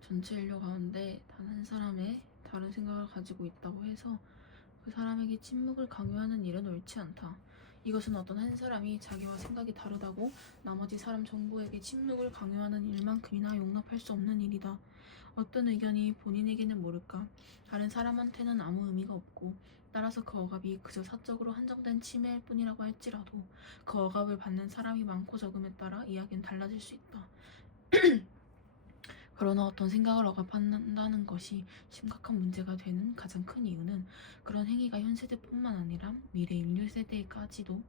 전체 인류 가운데 단 한 사람의 다른 생각을 가지고 있다고 해서 그 사람에게 침묵을 강요하는 일은 옳지 않다. 이것은 어떤 한 사람이 자기와 생각이 다르다고 나머지 사람 전부에게 침묵을 강요하는 일만큼이나 용납할 수 없는 일이다. 어떤 의견이 본인에게는 모를까 다른 사람한테는 아무 의미가 없고, 따라서 그 억압이 그저 사적으로 한정된 침해일 뿐이라고 할지라도 그 억압을 받는 사람이 많고 적음에 따라 이야기는 달라질 수 있다. 그러나 어떤 생각을 억압한다는 것이 심각한 문제가 되는 가장 큰 이유는 그런 행위가 현 세대뿐만 아니라 미래 인류 세대까지도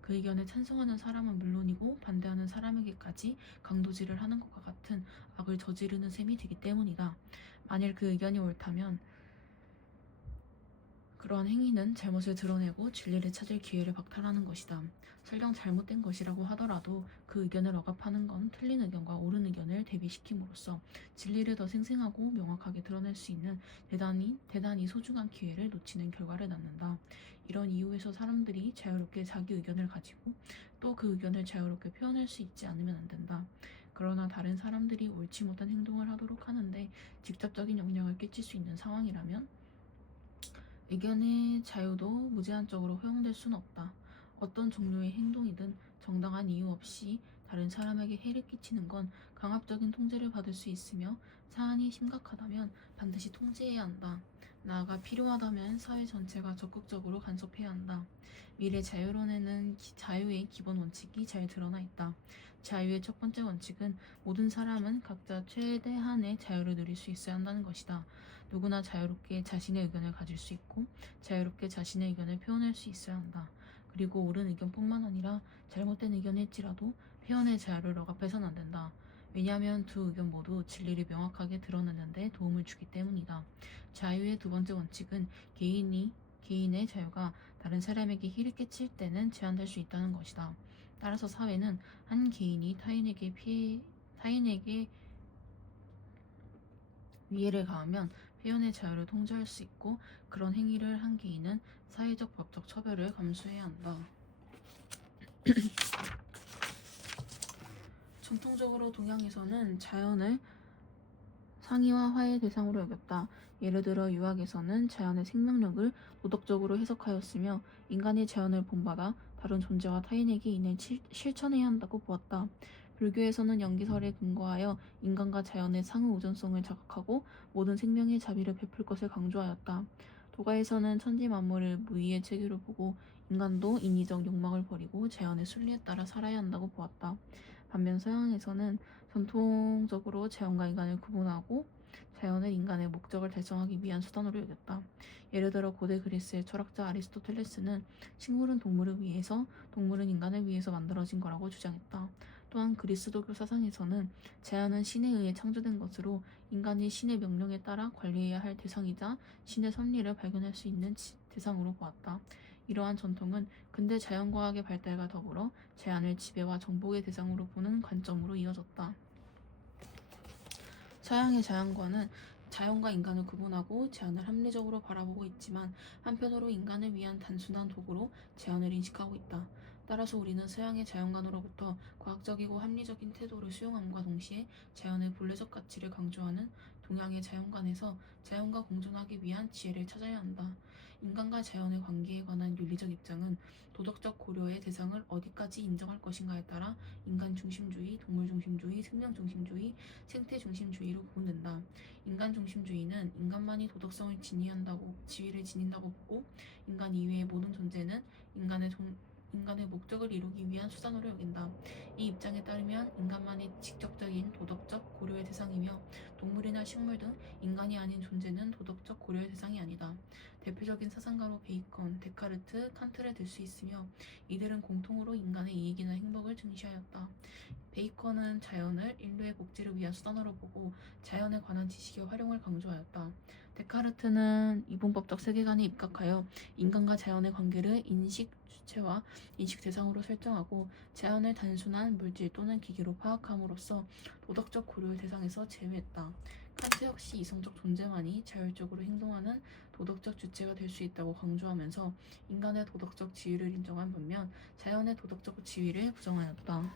그 의견에 찬성하는 사람은 물론이고 반대하는 사람에게까지 강도질을 하는 것과 같은 악을 저지르는 셈이 되기 때문이다. 만일 그 의견이 옳다면 그러한 행위는 잘못을 드러내고 진리를 찾을 기회를 박탈하는 것이다. 설령 잘못된 것이라고 하더라도 그 의견을 억압하는 건 틀린 의견과 옳은 의견을 대비시킴으로써 진리를 더 생생하고 명확하게 드러낼 수 있는 대단히 소중한 기회를 놓치는 결과를 낳는다. 이런 이유에서 사람들이 자유롭게 자기 의견을 가지고 또 그 의견을 자유롭게 표현할 수 있지 않으면 안 된다. 그러나 다른 사람들이 옳지 못한 행동을 하도록 하는데 직접적인 영향을 끼칠 수 있는 상황이라면 의견의 자유도 무제한적으로 허용될 수는 없다. 어떤 종류의 행동이든 정당한 이유 없이 다른 사람에게 해를 끼치는 건 강압적인 통제를 받을 수 있으며 사안이 심각하다면 반드시 통제해야 한다. 나아가 필요하다면 사회 전체가 적극적으로 간섭해야 한다. 미래 자유론에는 자유의 기본 원칙이 잘 드러나 있다. 자유의 첫 번째 원칙은 모든 사람은 각자 최대한의 자유를 누릴 수 있어야 한다는 것이다. 누구나 자유롭게 자신의 의견을 가질 수 있고 자유롭게 자신의 의견을 표현할 수 있어야 한다. 그리고 옳은 의견뿐만 아니라 잘못된 의견일지라도 표현의 자유를 억압해서는 안 된다. 왜냐하면 두 의견 모두 진리를 명확하게 드러내는 데 도움을 주기 때문이다. 자유의 두 번째 원칙은 개인의 자유가 다른 사람에게 해를 끼칠 때는 제한될 수 있다는 것이다. 따라서 사회는 한 개인이 타인에게 위해를 가하면 표현의 자유를 통제할 수 있고, 그런 행위를 한 개인은 사회적 법적 처벌을 감수해야 한다. 전통적으로 동양에서는 자연을 상의와 화해의 대상으로 여겼다. 예를 들어 유학에서는 자연의 생명력을 도덕적으로 해석하였으며 인간이 자연을 본받아 다른 존재와 타인에게 이를 실천해야 한다고 보았다. 불교에서는 연기설에 근거하여 인간과 자연의 상호 우전성을 자각하고 모든 생명의 자비를 베풀 것을 강조하였다. 도가에서는 천지 만물을 무의의 체계로 보고 인간도 인위적 욕망을 버리고 자연의 순리에 따라 살아야 한다고 보았다. 반면 서양에서는 전통적으로 자연과 인간을 구분하고 자연을 인간의 목적을 달성하기 위한 수단으로 여겼다. 예를 들어 고대 그리스의 철학자 아리스토텔레스는 식물은 동물을 위해서, 동물은 인간을 위해서 만들어진 거라고 주장했다. 또한 그리스도교 사상에서는 자연은 신에 의해 창조된 것으로 인간이 신의 명령에 따라 관리해야 할 대상이자 신의 섭리를 발견할 수 있는 대상으로 보았다. 이러한 전통은 근대 자연과학의 발달과 더불어 자연을 지배와 정복의 대상으로 보는 관점으로 이어졌다. 서양의 자연과는 자연과 인간을 구분하고 자연을 합리적으로 바라보고 있지만 한편으로 인간을 위한 단순한 도구로 자연을 인식하고 있다. 따라서 우리는 서양의 자연관으로부터 과학적이고 합리적인 태도를 수용함과 동시에 자연의 본래적 가치를 강조하는 동양의 자연관에서 자연과 공존하기 위한 지혜를 찾아야 한다. 인간과 자연의 관계에 관한 윤리적 입장은 도덕적 고려의 대상을 어디까지 인정할 것인가에 따라 인간 중심주의, 동물 중심주의, 생명 중심주의, 생태 중심주의로 구분된다. 인간 중심주의는 인간만이 도덕성을 지위를 지닌다고 보고 인간 이외의 모든 존재는 인간의 목적을 이루기 위한 수단으로 여긴다. 이 입장에 따르면 인간만이 직접적인 도덕적 고려의 대상이며 동물이나 식물 등 인간이 아닌 존재는 도덕적 고려의 대상이 아니다. 대표적인 사상가로 베이컨, 데카르트, 칸트를 들 수 있으며 이들은 공통으로 인간의 이익이나 행복을 중시하였다. 베이컨은 자연을 인류의 복지를 위한 수단으로 보고 자연에 관한 지식의 활용을 강조하였다. 데카르트는 이분법적 세계관에 입각하여 인간과 자연의 관계를 인식 주체와 인식 대상으로 설정하고 자연을 단순한 물질 또는 기계로 파악함으로써 도덕적 고려의 대상에서 제외했다. 칸트 역시 이성적 존재만이 자율적으로 행동하는 도덕적 주체가 될 수 있다고 강조하면서 인간의 도덕적 지위를 인정한 반면 자연의 도덕적 지위를 부정하였다.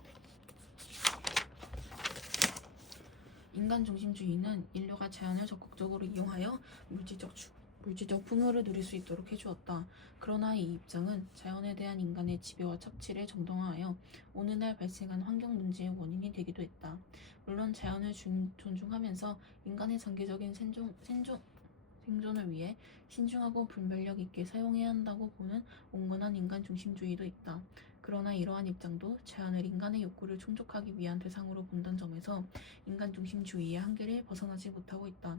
인간 중심주의는 인류가 자연을 적극적으로 이용하여 물질적 풍요를 누릴 수 있도록 해주었다. 그러나 이 입장은 자연에 대한 인간의 지배와 착취를 정당화하여 오늘날 발생한 환경 문제의 원인이 되기도 했다. 물론 자연을 존중하면서 인간의 장기적인 생존을 위해 신중하고 분별력 있게 사용해야 한다고 보는 온건한 인간 중심주의도 있다. 그러나 이러한 입장도 자연을 인간의 욕구를 충족하기 위한 대상으로 본다는 점에서 인간 중심주의의 한계를 벗어나지 못하고 있다.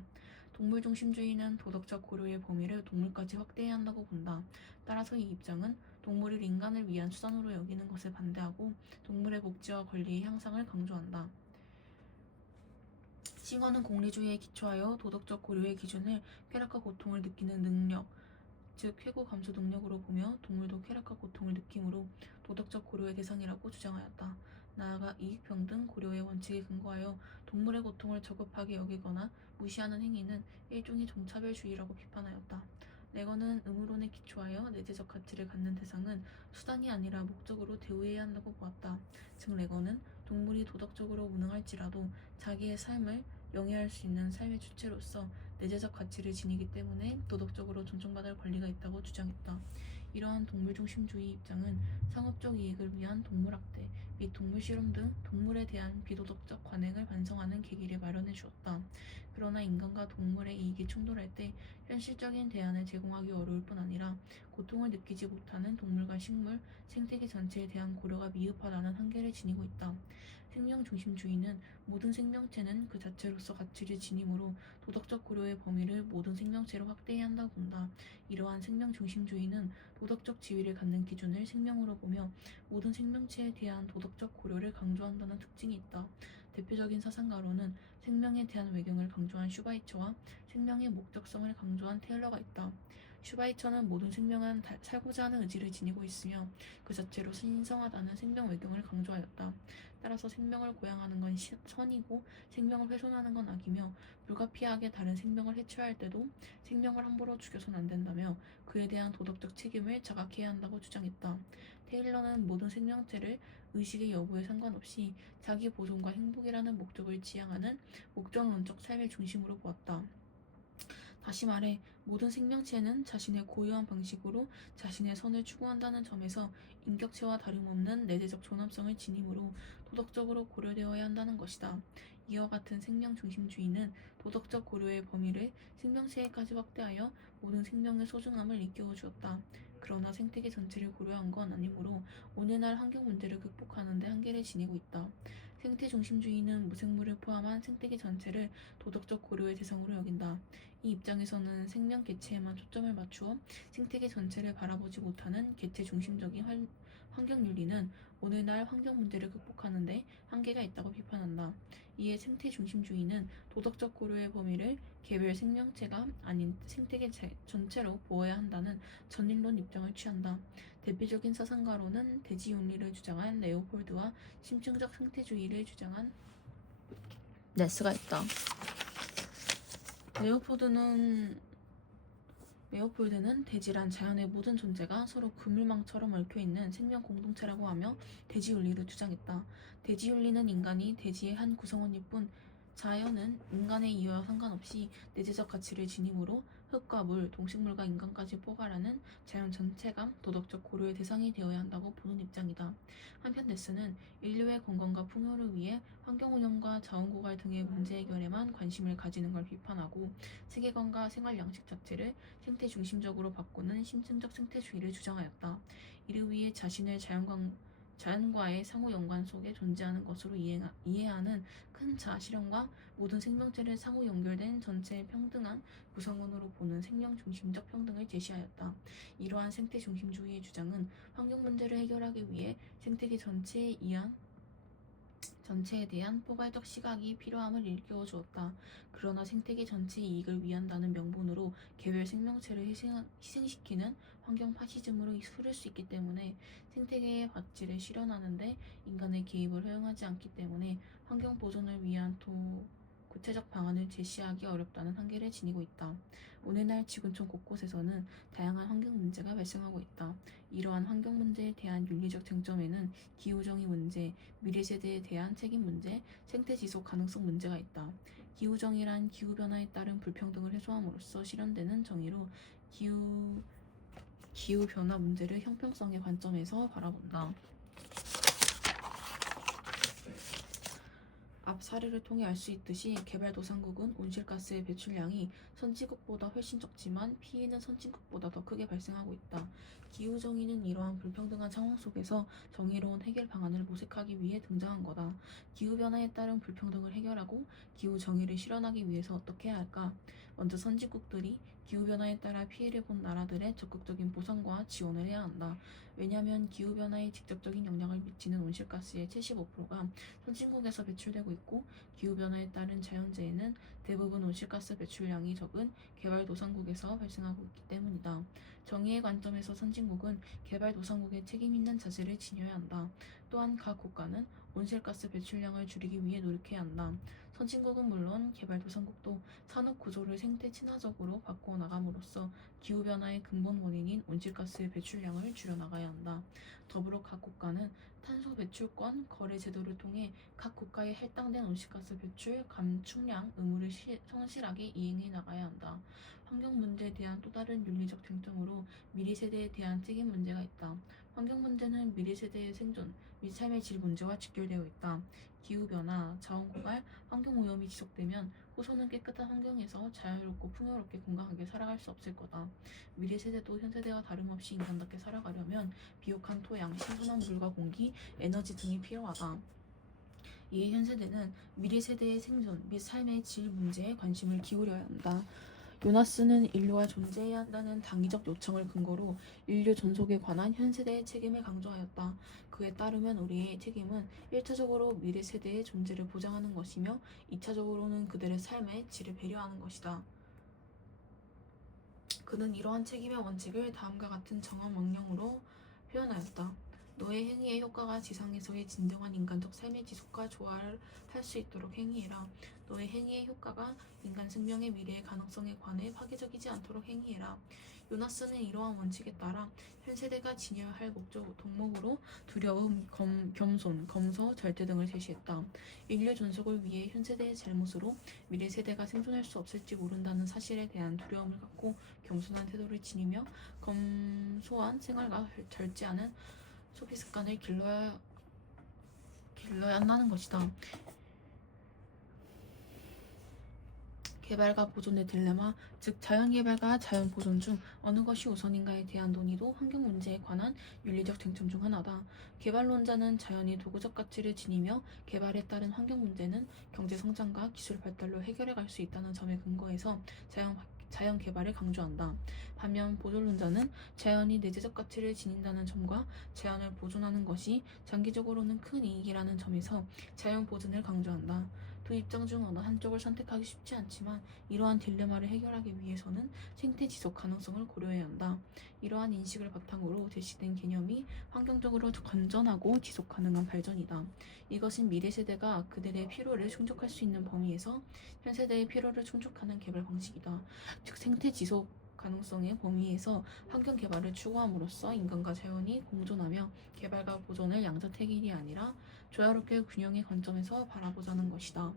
동물 중심주의는 도덕적 고려의 범위를 동물까지 확대해야 한다고 본다. 따라서 이 입장은 동물을 인간을 위한 수단으로 여기는 것을 반대하고 동물의 복지와 권리의 향상을 강조한다. 싱어는 공리주의에 기초하여 도덕적 고려의 기준을 쾌락과 고통을 느끼는 능력, 즉 쾌고 감수 능력으로 보며 동물도 쾌락과 고통을 느끼므로 도덕적 고려의 대상이라고 주장하였다. 나아가 이익평등 고려의 원칙에 근거하여 동물의 고통을 저급하게 여기거나 무시하는 행위는 일종의 종차별주의라고 비판하였다. 레거는 의무론에 기초하여 내재적 가치를 갖는 대상은 수단이 아니라 목적으로 대우해야 한다고 보았다. 즉 레거는 동물이 도덕적으로 무능할지라도 자기의 삶을 영위할 수 있는 삶의 주체로서 내재적 가치를 지니기 때문에 도덕적으로 존중받을 권리가 있다고 주장했다. 이러한 동물중심주의 입장은 상업적 이익을 위한 동물학대 및 동물실험 등 동물에 대한 비도덕적 관행을 반성하는 계기를 마련해 주었다. 그러나 인간과 동물의 이익이 충돌할 때 현실적인 대안을 제공하기 어려울 뿐 아니라 고통을 느끼지 못하는 동물과 식물, 생태계 전체에 대한 고려가 미흡하다는 한계를 지니고 있다. 생명중심주의는 모든 생명체는 그 자체로서 가치를 지니므로 도덕적 고려의 범위를 모든 생명체로 확대해야 한다고 본다. 이러한 생명중심주의는 도덕적 지위를 갖는 기준을 생명으로 보며 모든 생명체에 대한 도덕적 고려를 강조한다는 특징이 있다. 대표적인 사상가로는 생명에 대한 외경을 강조한 슈바이처와 생명의 목적성을 강조한 테일러가 있다. 슈바이처는 모든 생명은 살고자 하는 의지를 지니고 있으며 그 자체로 신성하다는 생명 외경을 강조하였다. 따라서 생명을 고양하는 건 선이고 생명을 훼손하는 건 악이며 불가피하게 다른 생명을 해치할 때도 생명을 함부로 죽여서는 안 된다며 그에 대한 도덕적 책임을 자각해야 한다고 주장했다. 테일러는 모든 생명체를 의식의 여부에 상관없이 자기 보존과 행복이라는 목적을 지향하는 목적론적 삶의 중심으로 보았다. 다시 말해 모든 생명체는 자신의 고유한 방식으로 자신의 선을 추구한다는 점에서 인격체와 다름없는 내재적 존엄성을 지니므로 도덕적으로 고려되어야 한다는 것이다. 이와 같은 생명중심주의는 도덕적 고려의 범위를 생명체에까지 확대하여 모든 생명의 소중함을 일깨워 주었다. 그러나 생태계 전체를 고려한 건 아니므로 오늘날 환경 문제를 극복하는 데 한계를 지니고 있다. 생태중심주의는 무생물을 포함한 생태계 전체를 도덕적 고려의 대상으로 여긴다. 이 입장에서는 생명 개체에만 초점을 맞추어 생태계 전체를 바라보지 못하는 개체 중심적인 환경윤리는 오늘날 환경 문제를 극복하는 데 한계가 있다고 비판한다. 이에 생태 중심주의는 도덕적 고려의 범위를 개별 생명체가 아닌 생태계 전체로 보아야 한다는 전인론 입장을 취한다. 대표적인 사상가로는 대지윤리를 주장한 레오폴드와 심층적 생태주의를 주장한 네스가 있다. 레오폴드는 대지란 자연의 모든 존재가 서로 그물망처럼 얽혀있는 생명 공동체라고 하며 대지윤리를 주장했다. 대지윤리는 인간이 대지의 한 구성원일 뿐 자연은 인간의 이유와 상관없이 내재적 가치를 지니므로 흙과 물, 동식물과 인간까지 포괄하는 자연 전체가 도덕적 고려의 대상이 되어야 한다고 보는 입장이다. 한편 네스는 인류의 건강과 풍요를 위해 환경오염과 자원고갈 등의 문제 해결에만 관심을 가지는 걸 비판하고 세계관과 생활 양식 자체를 생태 중심적으로 바꾸는 심층적 생태주의를 주장하였다. 이를 위해 자신을 자연과의 상호 연관 속에 존재하는 것으로 이해하는 큰 자아 실현과 모든 생명체를 상호 연결된 전체의 평등한 구성원으로 보는 생명 중심적 평등을 제시하였다. 이러한 생태 중심주의의 주장은 환경 문제를 해결하기 위해 생태계 전체에 대한 포괄적 시각이 필요함을 일깨워 주었다. 그러나 생태계 전체의 이익을 위한다는 명분으로 개별 생명체를 희생시키는 환경 파시즘으로 흐를 수 있기 때문에 생태계의 가치를 실현하는데 인간의 개입을 허용하지 않기 때문에 환경 보존을 위한 구체적 방안을 제시하기 어렵다는 한계를 지니고 있다. 오늘날 지구촌 곳곳에서는 다양한 환경 문제가 발생하고 있다. 이러한 환경 문제에 대한 윤리적 쟁점에는 기후정의 문제, 미래 세대에 대한 책임 문제, 생태 지속 가능성 문제가 있다. 기후정의란 기후변화에 따른 불평등을 해소함으로써 실현되는 정의로 기후변화 문제를 형평성의 관점에서 바라본다. 앞 사례를 통해 알 수 있듯이 개발도상국은 온실가스의 배출량이 선진국보다 훨씬 적지만 피해는 선진국보다 더 크게 발생하고 있다. 기후정의는 이러한 불평등한 상황 속에서 정의로운 해결 방안을 모색하기 위해 등장한 거다. 기후변화에 따른 불평등을 해결하고 기후정의를 실현하기 위해서 어떻게 해야 할까? 먼저 선진국들이 기후변화에 따라 피해를 본 나라들의 적극적인 보상과 지원을 해야 한다. 왜냐하면 기후변화에 직접적인 영향을 미치는 온실가스의 75%가 선진국에서 배출되고 있고 기후변화에 따른 자연재해는 대부분 온실가스 배출량이 적은 개발도상국에서 발생하고 있기 때문이다. 정의의 관점에서 선진국은 개발도상국에 책임 있는 자세를 지녀야 한다. 또한 각 국가는 온실가스 배출량을 줄이기 위해 노력해야 한다. 선진국은 물론 개발도상국도 산업 구조를 생태 친화적으로 바꿔 나감으로써 기후변화의 근본 원인인 온실가스의 배출량을 줄여나가야 한다. 더불어 각 국가는 탄소 배출권 거래 제도를 통해 각 국가의 할당된 온실가스 배출 감축량 의무를 성실하게 이행해 나가야 한다. 환경 문제에 대한 또 다른 윤리적 쟁점으로 미래 세대에 대한 책임 문제가 있다. 환경 문제는 미래 세대의 생존 및 삶의 질 문제와 직결되어 있다. 기후변화, 자원 고갈, 환경 오염이 지속되면 후손은 깨끗한 환경에서 자유롭고 풍요롭게 건강하게 살아갈 수 없을 거다. 미래 세대도 현 세대와 다름없이 인간답게 살아가려면 비옥한 토양, 신선한 물과 공기, 에너지 등이 필요하다. 이에 현 세대는 미래 세대의 생존 및 삶의 질 문제에 관심을 기울여야 한다. 요나스는 인류가 존재해야 한다는 당위적 요청을 근거로 인류 존속에 관한 현 세대의 책임을 강조하였다. 그에 따르면 우리의 책임은 1차적으로 미래 세대의 존재를 보장하는 것이며 2차적으로는 그들의 삶의 질을 배려하는 것이다. 그는 이러한 책임의 원칙을 다음과 같은 정한 명령으로 표현하였다. 너의 행위의 효과가 지상에서의 진정한 인간적 삶의 지속과 조화를 할 수 있도록 행위해라. 너의 행위의 효과가 인간 생명의 미래의 가능성에 관해 파괴적이지 않도록 행위해라. 요나스는 이러한 원칙에 따라 현 세대가 지녀야 할 덕목으로 두려움, 겸손, 검소, 절제 등을 제시했다. 인류 존속을 위해 현 세대의 잘못으로 미래 세대가 생존할 수 없을지 모른다는 사실에 대한 두려움을 갖고 겸손한 태도를 지니며 검소한 생활과 절제하는 소비 습관을 길러야 한다는 것이다. 개발과 보존의 딜레마, 즉 자연개발과 자연보존 중 어느 것이 우선인가에 대한 논의도 환경 문제에 관한 윤리적 쟁점 중 하나다. 개발론자는 자연이 도구적 가치를 지니며 개발에 따른 환경 문제는 경제 성장과 기술 발달로 해결해 갈 수 있다는 점에 근거해서 자연 개발을 강조한다. 반면 보존론자는 자연이 내재적 가치를 지닌다는 점과 자연을 보존하는 것이 장기적으로는 큰 이익이라는 점에서 자연 보존을 강조한다. 두 입장 중 어느 한쪽을 선택하기 쉽지 않지만 이러한 딜레마를 해결하기 위해서는 생태 지속 가능성을 고려해야 한다. 이러한 인식을 바탕으로 제시된 개념이 환경적으로 건전하고 지속 가능한 발전이다. 이것은 미래 세대가 그들의 필요를 충족할 수 있는 범위에서 현 세대의 필요를 충족하는 개발 방식이다. 즉 생태 지속 가능성의 범위에서 환경 개발을 추구함으로써 인간과 자연이 공존하며 개발과 보존을 양자택일이 아니라 조화롭게 균형의 관점에서 바라보자는 것이다.